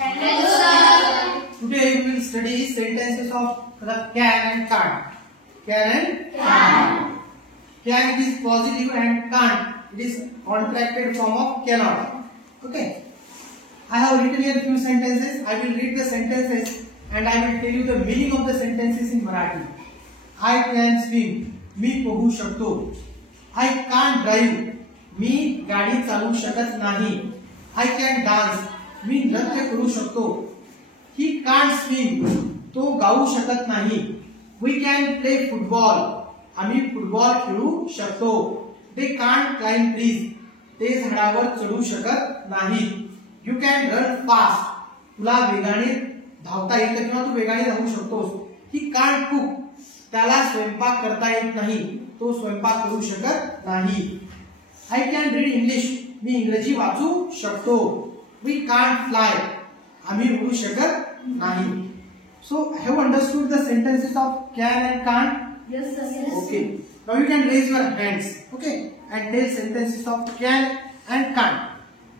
Hello, sir. Today we will study sentences of the can and can't. Can and Can. Can, it is positive, and can't, it is contracted form of cannot. Okay. I have written here few sentences. I will read the sentences and I will tell you the meaning of the sentences in Marathi. I can swim. मी पोहू शकतो. I can't drive. मी गाडी चालवू शकत नाही. I can dance. मी नृत्य करू शकतो. He can't swim. तो गाऊ शकत नाही. We can play football. आम्ही फुटबॉल खेळू शकतो. They can't climb trees. ते झाडावर चढू शकत नाही. You can run fast. तुला वेगाने धावता येतं किंवा तू वेगाने धावू शकतोस. He can't cook. त्याला स्वयंपाक करता येत नाही. तो स्वयंपाक करू शकत नाही. I can read English. मी इंग्रजी वाचू शकतो. We can't fly. आम्ही उडू शकत नाही. So have you understood the sentences of can and can't? Yes, sir. Yes. Okay. Now you can raise your hands. Okay. And tell sentences of can and can't.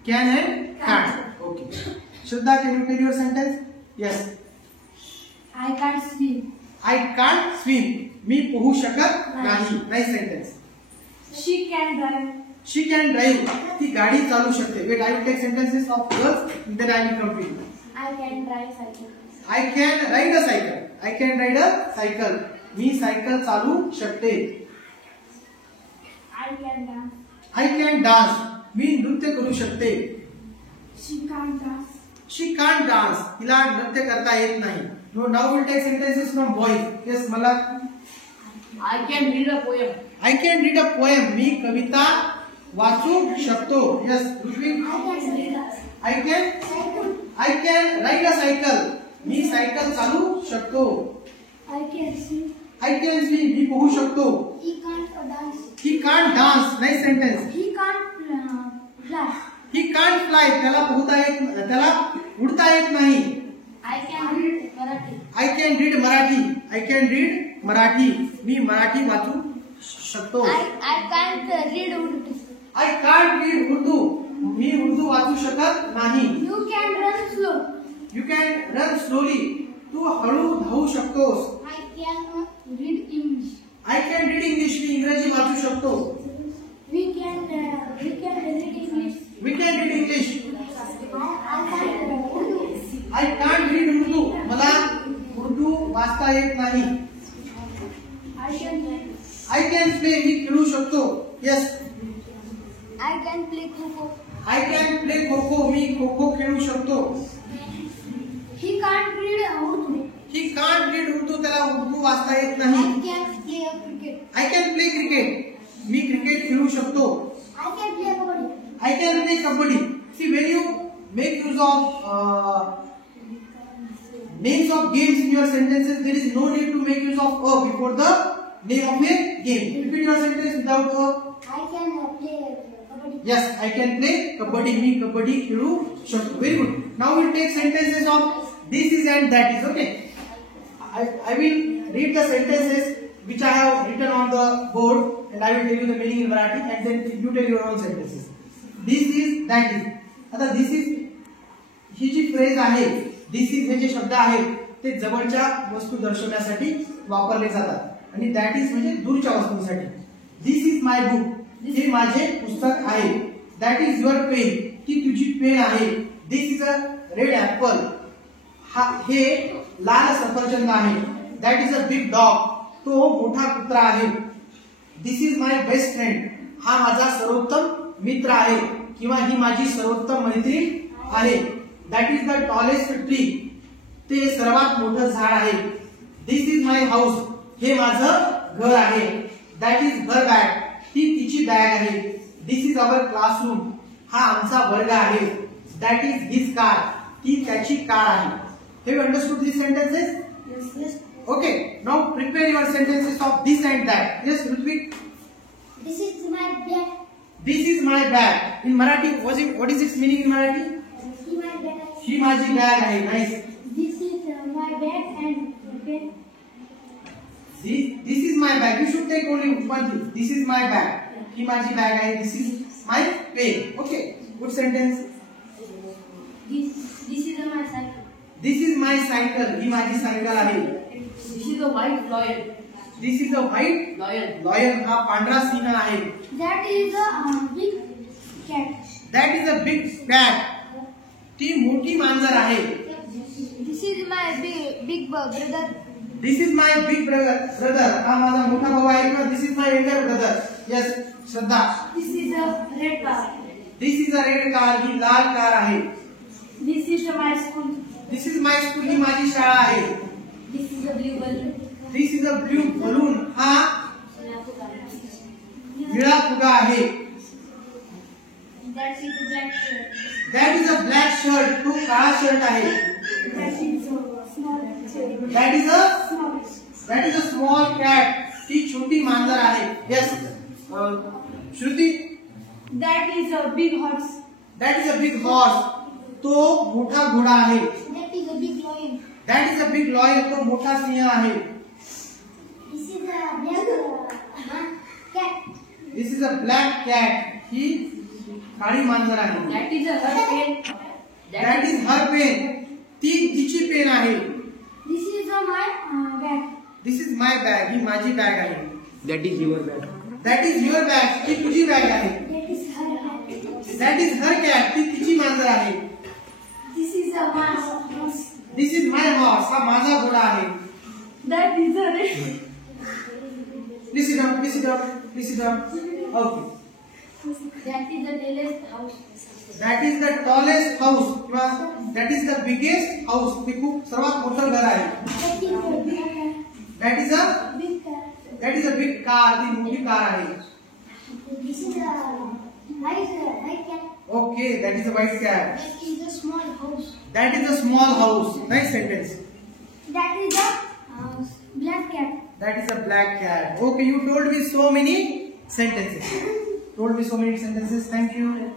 Can and can't. Okay. Shraddha, can you tell your sentence? Yes. I can't swim. I can't swim. मी पोहू शकत नाही. Nice sentence. She can drive. She can drive. ती गाडी चालू शकते. Wait, I will take sentences of girls. Then I will complete. I can drive cycle. I can ride a cycle. I can ride a cycle. Me cycle चालू शकते. I can dance. I can dance. मी नृत्य करू शकते. She can't dance. She can't dance. तिला नृत्य करता येत नाही. Now we'll take sentences from boys. Yes, Malak. I can read a poem. I can read a poem. मी कविता वाचू शकतो. Yes, Rushvi. I can read a I can ride a cycle. Me cycle चालू शकतो. I can swim. I can swim. मी पोहू शकतो. He can't dance. He can't dance. Nice sentence. He can't fly. He can't fly. त्याला उडता येत नाही. I can read Marathi. I can read Marathi. I can read Marathi. मी मराठी वाचू शकतो. I can't read Urdu. I can't read Urdu. मी उर्दू वाचू शकत नाही. You can run slow. You can run slowly. तू हळू धावू शकतोस. I can read English. I can read English. मी इंग्रजी वाचू शकतो. We can read English. We can read English. I can't read Urdu. I can't read Urdu. मला उर्दू वाचता येत नाही. I can play. मी खेळू शकतो. Yes. I can play Kho-Kho. I can play kho kho. मी खो-खो खेळू शकतो. He can't read Urdu. He can't read Urdu. त्याला उर्दू वाचता येत नाही. I can play cricket. I can play cricket. Me cricket खेळू शकतो. I can play kabaddi. I can play kabaddi. See, when you make use of names of games in your sentences, there is no need to make use of a before the name of a game. Repeat your sentence without a. I can play kabaddi. Yes, I can play kabaddi. मी कबड्डी खेळू शकतो. Very good. Now we'll take sentences of this is and that is. Okay. I will read the sentences which I have written on the board and I will tell you the meaning in Marathi and then you tell your own sentences. This is that is. आता this is ही जी phrase आहे, this is हे जे शब्द आहेत ते जवळच्या वस्तू दर्शवण्यासाठी वापरले जातात आणि that is म्हणजे दूरच्या वस्तूंसाठी. This is my book. हे माझे पुस्तक आहे. That is your pen. ती तुझी पेन आहे. This is a red apple. हे लाल सफरचंद आहे. That is a big dog. तो मोठा कुत्रा आहे. This is my best friend. हा माझा सर्वोत्तम मित्र आहे किंवा ही माझी सर्वोत्तम मैत्रीण आहे. That is the tallest tree. ते सर्वात मोठं झाड आहे. This is my house. हे माझं घर आहे. That is her bag. ती तिची बॅग आहे. This is our classroom. हा आमचा वर्ग आहे. That is his car. ती त्याची कार आहे. Have you understood these sentences? Yes, yes. Okay. Now prepare your sentences of this and that. Yes, repeat. This is my bag. This is my bag. In Marathi, what is its meaning in Marathi? See my bag. ही माझी bag आहे. Nice. This is my bag and pen. This is my bag. You should take only one thing. This is my bag. ही माझी bag आहे. This is my pen. Okay. Good sentence. This is my This is my cycle. ही माझी cycle आहे. This is a white lion. This is a white lion. हा पांढरा सिंह आहे. That is a big cat. That is a big cat. ती मोठी मांजर आहे. This is my big brother. This is my big brother. हा माझा मोठा भाऊ आहे किंवा this is my younger brother. Yes, Shraddha. This is a red car. This is a red car. ही लाल कार आहे. This is my school. This is my school. ही माझी शाळा आहे. This is a blue balloon. This is a blue balloon. हा निळा फुगा आहे. That is a black shirt. That is a black shirt. तो काळा शर्ट आहे. That is a small cat. That is a small cat. ती छोटी मांजर आहे. Yes. Shruti. That is a big horse. That is a big horse. तो मोठा घोडा आहे. That is a big lion. That is a big lion. तो मोठा सिंह आहे. This is a black cat. This is a black cat. ही काळी मांजर आहे. That is a her pen. That is her pen. ती तिची पेन आहे. This is a my bag. This is my bag. ही माझी बॅग आहे. That is your bag. That is your bag. ही तुझी bag आहे. That is her cat. That is her cat. ती तिची मांजर आहे. This is a my horse. This is my horse. हा माझा घोडा आहे. That is a red. Please sit down. Please sit down. Please sit down. Okay. That is the tallest house. That is the tallest house. किंवा that is the biggest house. ते खूप सर्वात मोठं घर आहे. That is a big car. That is a Big car. that is a big car. ती मोठी car आहे. This is a white cat. Okay, that is a white cat. That is a small house. That is a small house. Nice sentence. That is a black cat. That is a black cat. Okay, you told me so many sentences. Thank you.